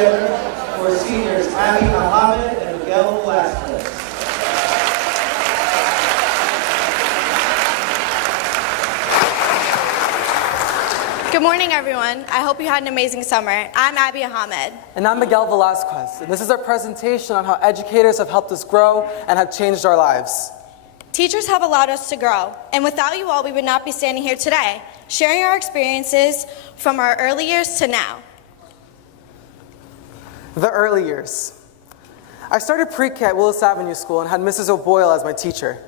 together for seniors Abbey A and Miguel V. Good morning, everyone. I hope you had an amazing summer. I'm Abbey A. And I'm Miguel V. And this is our presentation on how educators have helped us grow and have changed our lives. Teachers have allowed us to grow, and without you all, we would not be standing here today, sharing our experiences from our early years to now. The early years. I started pre-K at Willis Avenue School and had Mrs. O'Boyle as my teacher.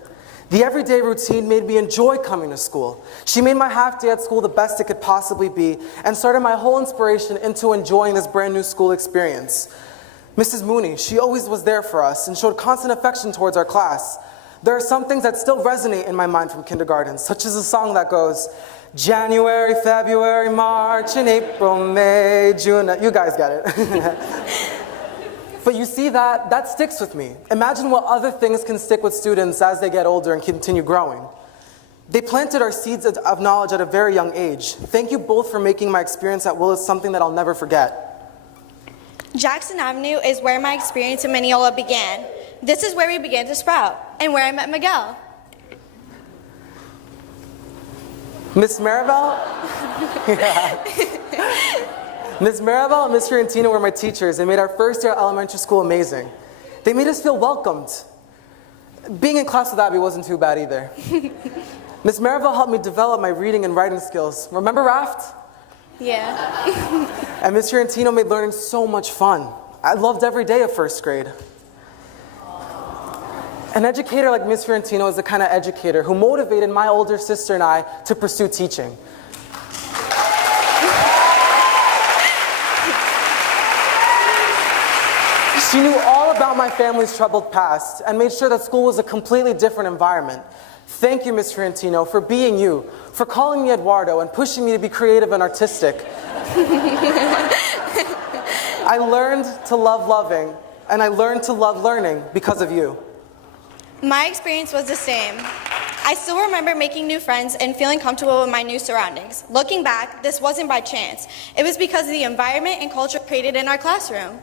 The everyday routine made me enjoy coming to school. She made my half day at school the best it could possibly be and started my whole inspiration into enjoying this brand new school experience. Mrs. Mooney, she always was there for us and showed constant affection towards our class. There are some things that still resonate in my mind from kindergarten, such as a song that goes, January, February, March, and April, May, June. You guys got it. But you see, that sticks with me. Imagine what other things can stick with students as they get older and continue growing. They planted our seeds of knowledge at a very young age. Thank you both for making my experience at Willis something that I'll never forget. Jackson Avenue is where my experience in Mineola began. This is where we began to sprout, and where I met Miguel. Miss Maribel? Yeah. Ms. Maribel and Ms. Fiorentino were my teachers and made our first year at elementary school amazing. They made us feel welcomed. Being in class with Abby wasn't too bad either. Ms. Maribel helped me develop my reading and writing skills. Remember Raft? Yeah. And Ms. Fiorentino made learning so much fun. I loved every day of first grade. An educator like Ms. Fiorentino is the kind of educator who motivated my older sister and I to pursue teaching. She knew all about my family's troubled past and made sure that school was a completely different environment. Thank you, Ms. Fiorentino, for being you, for calling me Eduardo and pushing me to be creative and artistic. I learned to love loving, and I learned to love learning because of you. My experience was the same. I still remember making new friends and feeling comfortable with my new surroundings. Looking back, this wasn't by chance. It was because of the environment and culture created in our classroom.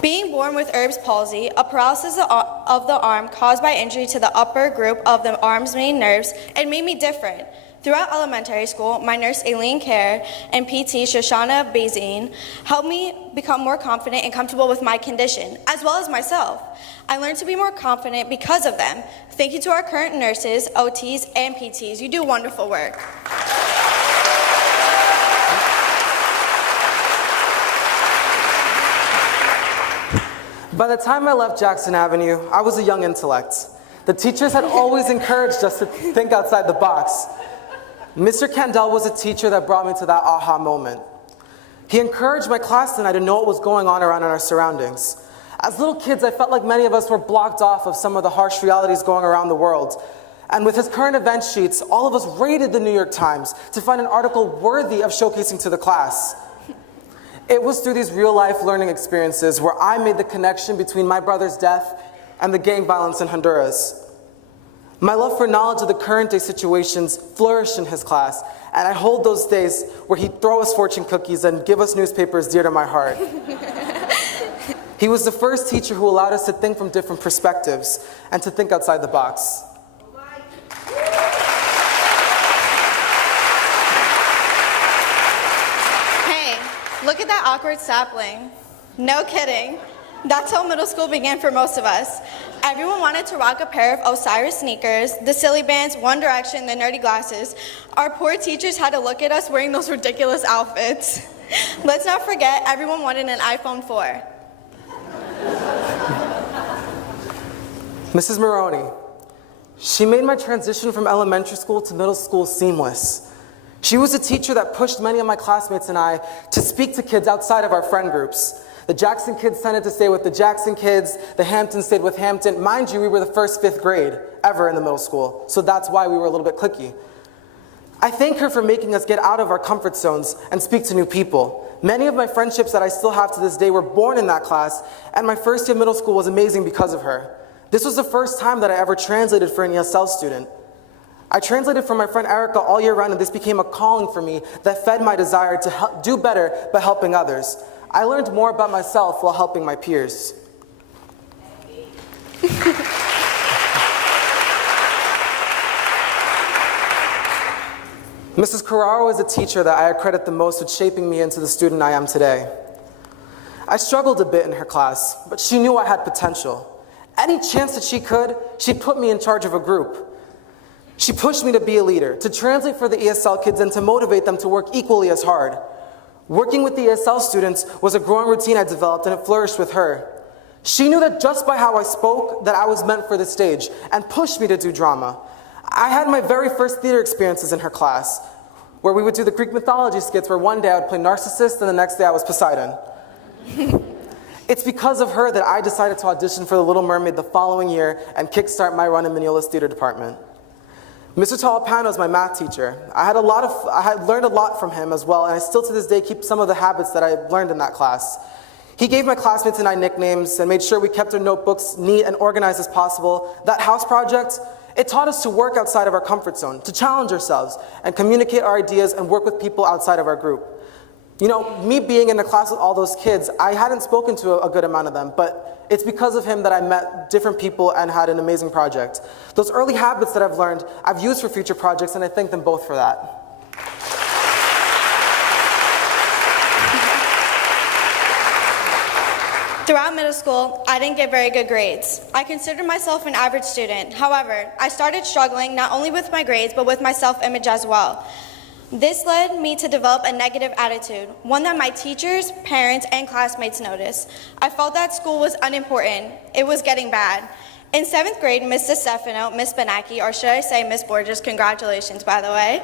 Being born with Erb's palsy, a paralysis of the arm caused by injury to the upper group of the arm's main nerves, it made me different. Throughout elementary school, my nurse Aileen Kerr and PT Shoshana Bazine helped me become more confident and comfortable with my condition, as well as myself. I learned to be more confident because of them. Thank you to our current nurses, OTs, and PTs. You do wonderful work. By the time I left Jackson Avenue, I was a young intellect. The teachers had always encouraged us to think outside the box. Mr. Candell was a teacher that brought me to that aha moment. He encouraged my class and I to know what was going on around in our surroundings. As little kids, I felt like many of us were blocked off of some of the harsh realities going around the world. And with his current event sheets, all of us raided the New York Times to find an article worthy of showcasing to the class. It was through these real-life learning experiences where I made the connection between my brother's death and the gang violence in Honduras. My love for knowledge of the current day situations flourished in his class, and I hold those days where he'd throw us fortune cookies and give us newspapers dear to my heart. He was the first teacher who allowed us to think from different perspectives and to think outside the box. Look at that awkward sapling. No kidding. That's how middle school began for most of us. Everyone wanted to rock a pair of Osiris sneakers, the silly bands, One Direction, the nerdy glasses. Our poor teachers had to look at us wearing those ridiculous outfits. Let's not forget, everyone wanted an iPhone 4. Mrs. Maroney, she made my transition from elementary school to middle school seamless. She was a teacher that pushed many of my classmates and I to speak to kids outside of our friend groups. The Jackson kids tended to stay with the Jackson kids, the Hampton stayed with Hampton. Mind you, we were the first 5th grade ever in the middle school, so that's why we were a little bit cliquey. I thank her for making us get out of our comfort zones and speak to new people. Many of my friendships that I still have to this day were born in that class, and my first year of middle school was amazing because of her. This was the first time that I ever translated for an ESL student. I translated for my friend Erica all year round, and this became a calling for me that fed my desire to do better by helping others. I learned more about myself while helping my peers. Mrs. Carraro is a teacher that I credit the most with shaping me into the student I am today. I struggled a bit in her class, but she knew I had potential. Any chance that she could, she'd put me in charge of a group. She pushed me to be a leader, to translate for the ESL kids and to motivate them to work equally as hard. Working with the ESL students was a growing routine I developed, and it flourished with her. She knew that just by how I spoke that I was meant for the stage and pushed me to do drama. I had my very first theater experiences in her class, where we would do the Greek mythology skits where one day I would play Narcissus and the next day I was Poseidon. It's because of her that I decided to audition for The Little Mermaid the following year and kickstart my run in Mineola's theater department. Mr. Talapano is my math teacher. I had learned a lot from him as well, and I still to this day keep some of the habits that I learned in that class. He gave my classmates and I nicknames and made sure we kept our notebooks neat and organized as possible. That house project, it taught us to work outside of our comfort zone, to challenge ourselves and communicate our ideas and work with people outside of our group. You know, me being in the class with all those kids, I hadn't spoken to a good amount of them, but it's because of him that I met different people and had an amazing project. Those early habits that I've learned, I've used for future projects, and I thank them both for that. Throughout middle school, I didn't get very good grades. I considered myself an average student. However, I started struggling not only with my grades, but with my self-image as well. This led me to develop a negative attitude, one that my teachers, parents, and classmates noticed. I felt that school was unimportant. It was getting bad. In 7th grade, Miss DeStefano, Miss Benacki, or should I say Miss Borges, congratulations, by the way,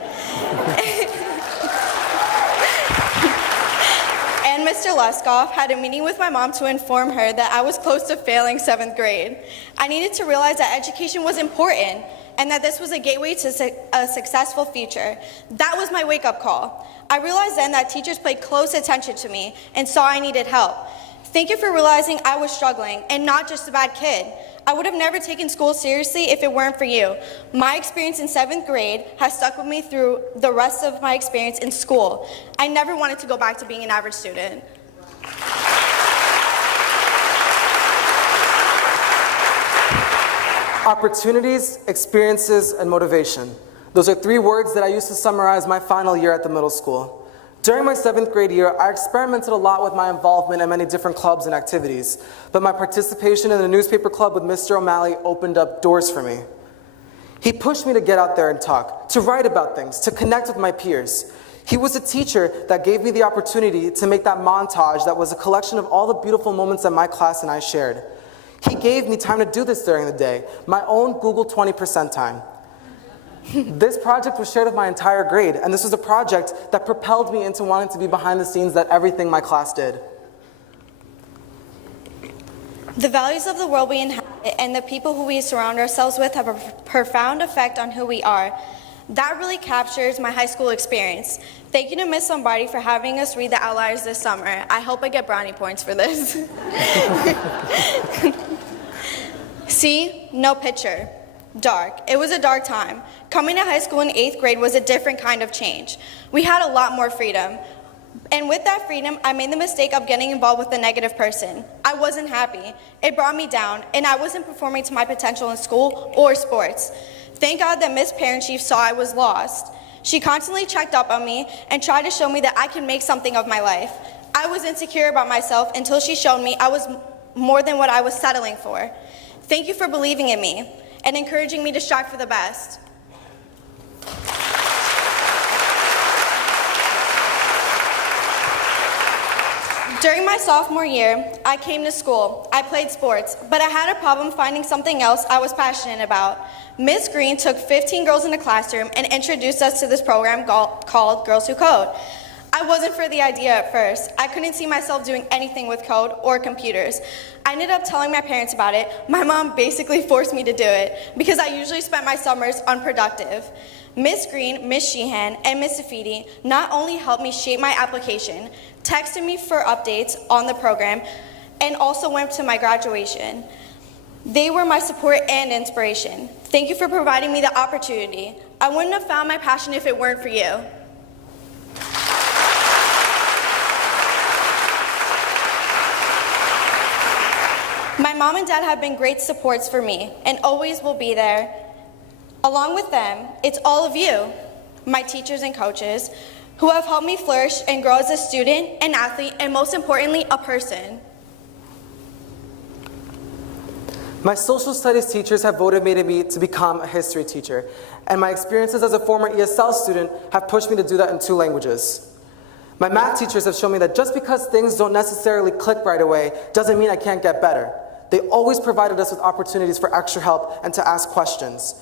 and Mr. Luskoff had a meeting with my mom to inform her that I was close to failing 7th grade. I needed to realize that education was important and that this was a gateway to a successful future. That was my wake-up call. I realized then that teachers paid close attention to me and saw I needed help. Thank you for realizing I was struggling and not just a bad kid. I would have never taken school seriously if it weren't for you. My experience in 7th grade has stuck with me through the rest of my experience in school. I never wanted to go back to being an average student. Opportunities, experiences, and motivation. Those are 3 words that I used to summarize my final year at the middle school. During my 7th grade year, I experimented a lot with my involvement in many different clubs and activities, but my participation in the newspaper club with Mr. O'Malley opened up doors for me. He pushed me to get out there and talk, to write about things, to connect with my peers. He was a teacher that gave me the opportunity to make that montage that was a collection of all the beautiful moments that my class and I shared. He gave me time to do this during the day, my own Google 20% time. This project was shared with my entire grade, and this was a project that propelled me into wanting to be behind the scenes that everything my class did. The values of the world we inhabit and the people who we surround ourselves with have a profound effect on who we are. That really captures my high school experience. Thank you to Ms. Lombardi for having us read The Outliers this summer. I hope I get brownie points for this. See, no picture. Dark. It was a dark time. Coming to high school in 8th grade was a different kind of change. We had a lot more freedom. And with that freedom, I made the mistake of getting involved with a negative person. I wasn't happy. It brought me down, and I wasn't performing to my potential in school or sports. Thank God that Miss Parent Chief saw I was lost. She constantly checked up on me and tried to show me that I could make something of my life. I was insecure about myself until she showed me I was more than what I was settling for. Thank you for believing in me and encouraging me to strive for the best. During my sophomore year, I came to school. I played sports, but I had a problem finding something else I was passionate about. Ms. Green took 15 girls in the classroom and introduced us to this program called Girls Who Code. I wasn't for the idea at first. I couldn't see myself doing anything with code or computers. I ended up telling my parents about it. My mom basically forced me to do it because I usually spent my summers unproductive. Ms. Green, Ms. Sheehan, and Ms. Safidi not only helped me shape my application, texted me for updates on the program, and also went to my graduation. They were my support and inspiration. Thank you for providing me the opportunity. I wouldn't have found my passion if it weren't for you. My mom and dad have been great supports for me and always will be there. Along with them, it's all of you, my teachers and coaches, who have helped me flourish and grow as a student, an athlete, and most importantly, a person. My social studies teachers have motivated me to become a history teacher, and my experiences as a former ESL student have pushed me to do that in 2 languages. My math teachers have shown me that just because things don't necessarily click right away doesn't mean I can't get better. They always provided us with opportunities for extra help and to ask questions.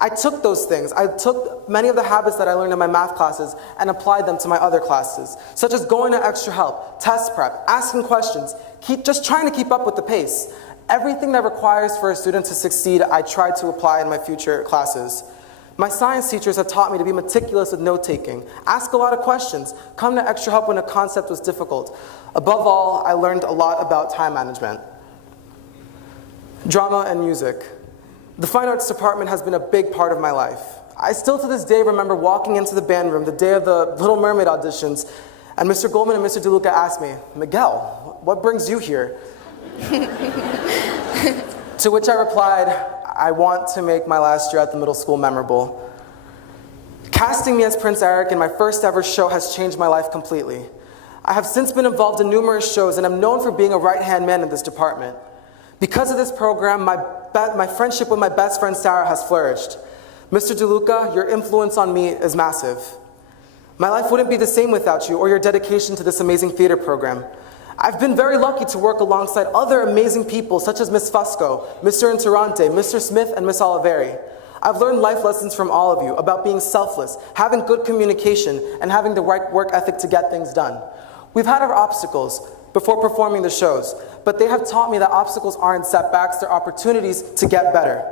I took those things. I took many of the habits that I learned in my math classes and applied them to my other classes, such as going to extra help, test prep, asking questions, just trying to keep up with the pace. Everything that requires for a student to succeed, I try to apply in my future classes. My science teachers have taught me to be meticulous with note-taking, ask a lot of questions, come to extra help when a concept was difficult. Above all, I learned a lot about time management. Drama and music. The fine arts department has been a big part of my life. I still to this day remember walking into the band room the day of the Little Mermaid auditions, and Mr. Goldman and Mr. DeLuca asked me, "Miguel, what brings you here?" To which I replied, "I want to make my last year at the middle school memorable." Casting me as Prince Eric in my first ever show has changed my life completely. I have since been involved in numerous shows and am known for being a right-hand man in this department. Because of this program, my friendship with my best friend Sarah has flourished. Mr. DeLuca, your influence on me is massive. My life wouldn't be the same without you or your dedication to this amazing theater program. I've been very lucky to work alongside other amazing people such as Ms. Fusco, Mr. Interrante, Mr. Smith, and Ms. Oliveri. I've learned life lessons from all of you about being selfless, having good communication, and having the right work ethic to get things done. We've had our obstacles before performing the shows, but they have taught me that obstacles aren't setbacks, they're opportunities to get better.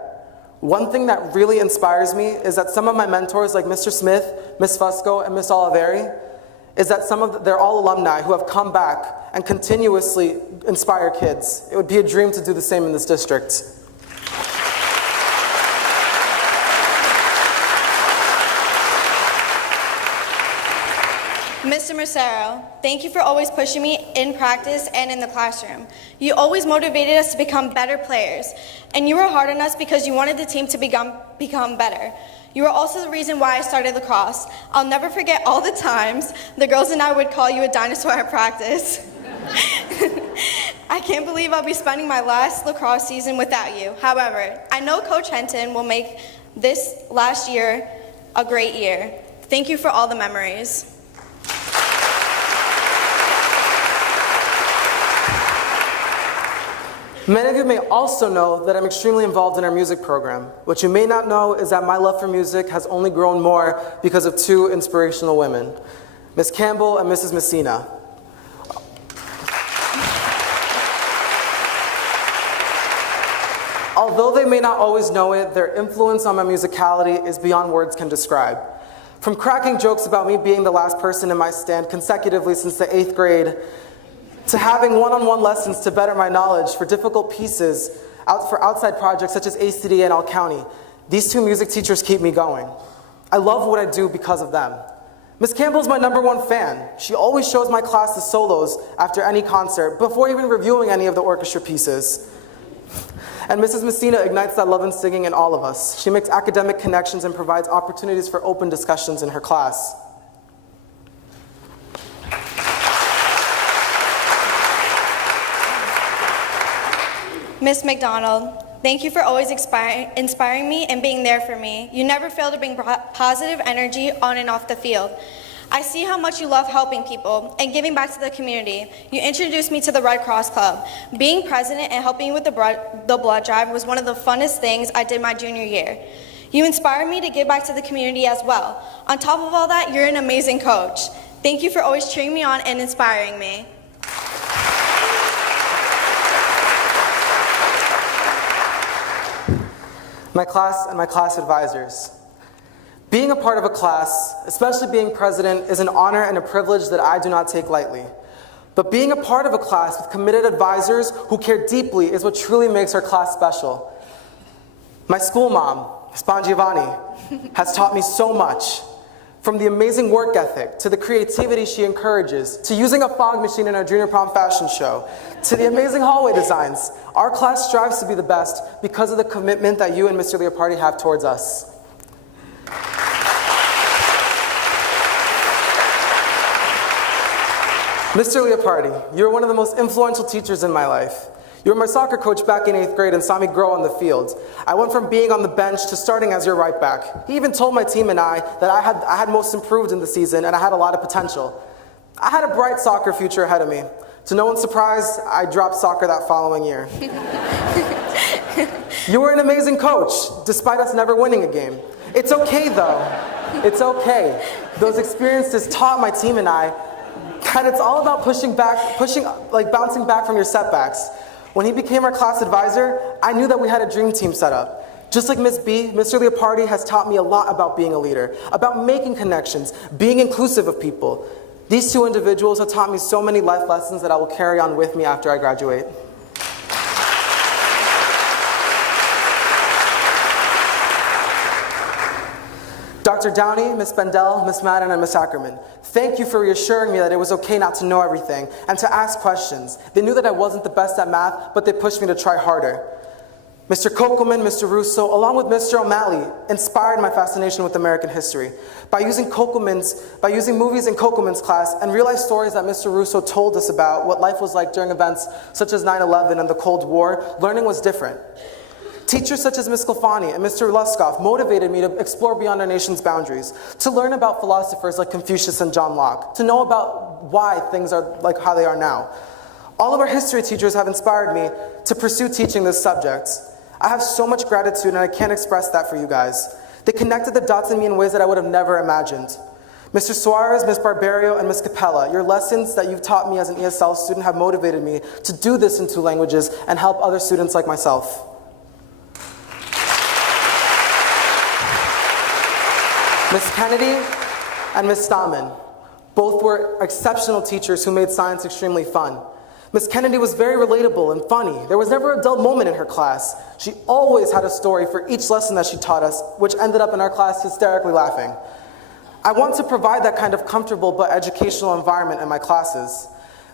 One thing that really inspires me is that some of my mentors like Mr. Smith, Ms. Fusco, and Ms. Oliveri, is that they're all alumni who have come back and continuously inspire kids. It would be a dream to do the same in this district. Mr. Mercero, thank you for always pushing me in practice and in the classroom. You always motivated us to become better players, and you were hard on us because you wanted the team to become better. You were also the reason why I started lacrosse. I'll never forget all the times the girls and I would call you a dinosaur at practice. I can't believe I'll be spending my last lacrosse season without you. However, I know Coach Henton will make this last year a great year. Thank you for all the memories. Many of you may also know that I'm extremely involved in our music program. What you may not know is that my love for music has only grown more because of 2 inspirational women, Ms. Campbell and Mrs. Messina. Although they may not always know it, their influence on my musicality is beyond words can describe. From cracking jokes about me being the last person in my stand consecutively since the 8th grade, to having one-on-one lessons to better my knowledge for difficult pieces for outside projects such as ACDA and All County. These 2 music teachers keep me going. I love what I do because of them. Ms. Campbell's my #1 fan. She always shows my class the solos after any concert before even reviewing any of the orchestra pieces. And Mrs. Messina ignites that love and singing in all of us. She makes academic connections and provides opportunities for open discussions in her class. Ms. McDonald, thank you for always inspiring me and being there for me. You never fail to bring positive energy on and off the field. I see how much you love helping people and giving back to the community. You introduced me to the Red Cross Club. Being president and helping with the blood drive was one of the funnest things I did my junior year. You inspired me to give back to the community as well. On top of all that, you're an amazing coach. Thank you for always cheering me on and inspiring me. My class and my class advisors. Being a part of a class, especially being president, is an honor and a privilege that I do not take lightly. But being a part of a class with committed advisors who care deeply is what truly makes our class special. My school mom, Spangiovanni, has taught me so much. From the amazing work ethic, to the creativity she encourages, to using a fog machine in our junior prom fashion show, to the amazing hallway designs, our class strives to be the best because of the commitment that you and Mr. Leopardi have towards us. Mr. Leopardi, you're one of the most influential teachers in my life. You were my soccer coach back in 8th grade and saw me grow on the field. I went from being on the bench to starting as your right back. He even told my team and I that I had most improved in the season and I had a lot of potential. I had a bright soccer future ahead of me. To no one's surprise, I dropped soccer that following year. You were an amazing coach, despite us never winning a game. It's okay though. It's okay. Those experiences taught my team and I that it's all about bouncing back from your setbacks. When he became our class advisor, I knew that we had a dream team set up. Just like Miss B, Mr. Leopardi has taught me a lot about being a leader, about making connections, being inclusive of people. These two individuals have taught me so many life lessons that I will carry on with me after I graduate. Dr. Downey, Ms. Bendel, Ms. Madden, and Ms. Ackerman, thank you for reassuring me that it was okay not to know everything and to ask questions. They knew that I wasn't the best at math, but they pushed me to try harder. Mr. Kokelman, Mr. Russo, along with Mr. O'Malley, inspired my fascination with American history. By using movies in Kokelman's class and real-life stories that Mr. Russo told us about what life was like during events such as 9/11 and the Cold War, learning was different. Teachers such as Ms. Sclafani and Mr. Luskoff motivated me to explore beyond our nation's boundaries, to learn about philosophers like Confucius and John Locke, to know about why things are like how they are now. All of our history teachers have inspired me to pursue teaching this subject. I have so much gratitude and I can't express that for you guys. They connected the dots in me in ways that I would have never imagined. Mr. Suarez, Ms. Barberio, and Ms. Capella, your lessons that you've taught me as an ESL student have motivated me to do this in 2 languages and help other students like myself. Ms. Kennedy and Ms. Stamen, both were exceptional teachers who made science extremely fun. Ms. Kennedy was very relatable and funny. There was never a dull moment in her class. She always had a story for each lesson that she taught us, which ended up in our class hysterically laughing. I want to provide that kind of comfortable but educational environment in my classes.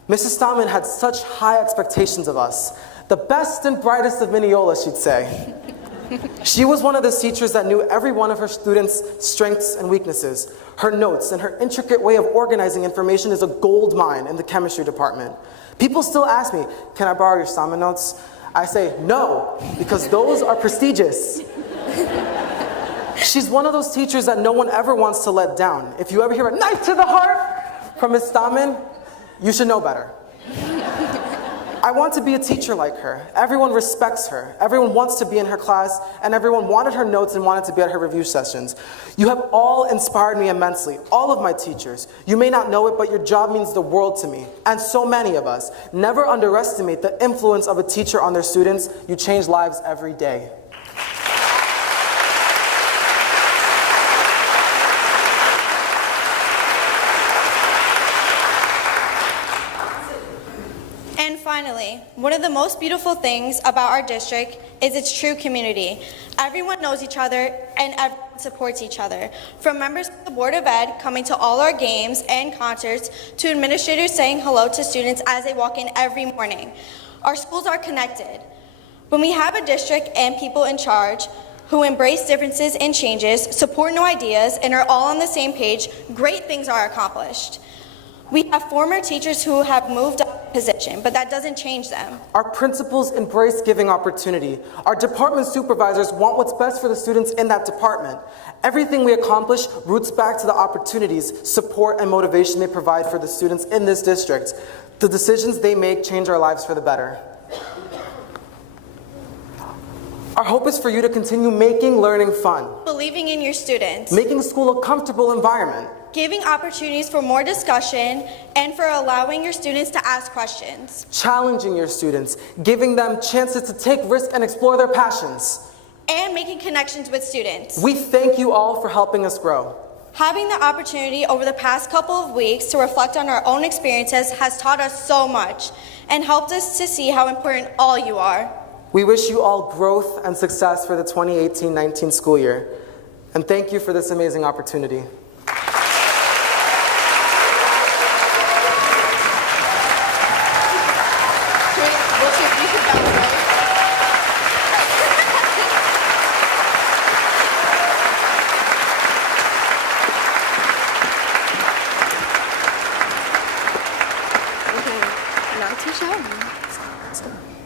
Mrs. Stamen had such high expectations of us. The best and brightest of Mineola, she'd say. She was one of those teachers that knew every one of her students' strengths and weaknesses. Her notes and her intricate way of organizing information is a gold mine in the chemistry department. People still ask me, can I borrow your Stamen notes? I say, no, because those are prestigious. She's one of those teachers that no one ever wants to let down. If you ever hear a knife to the heart from Ms. Stamen, you should know better. I want to be a teacher like her. Everyone respects her. Everyone wants to be in her class, and everyone wanted her notes and wanted to be at her review sessions. You have all inspired me immensely, all of my teachers. You may not know it, but your job means the world to me, and so many of us. Never underestimate the influence of a teacher on their students. You change lives every day. Finally, one of the most beautiful things about our district is its true community. Everyone knows each other and everyone supports each other. From members of the Board of Ed coming to all our games and concerts to administrators saying hello to students as they walk in every morning. Our schools are connected. When we have a district and people in charge who embrace differences and changes, support new ideas, and are all on the same page, great things are accomplished. We have former teachers who have moved up position, but that doesn't change them. Our principals embrace giving opportunity. Our department supervisors want what's best for the students in that department. Everything we accomplish roots back to the opportunities, support, and motivation they provide for the students in this district. The decisions they make change our lives for the better. Our hope is for you to continue making learning fun, Believing in your students, making school a comfortable environment, giving opportunities for more discussion, and for allowing your students to ask questions. challenging your students, giving them chances to take risks and explore their passions. And making connections with students. We thank you all for helping us grow. Having the opportunity over the past couple of weeks to reflect on our own experiences has taught us so much and helped us to see how important all you are. We wish you all growth and success for the 2018-19 school year, and thank you for this amazing opportunity. Okay, not too shabby.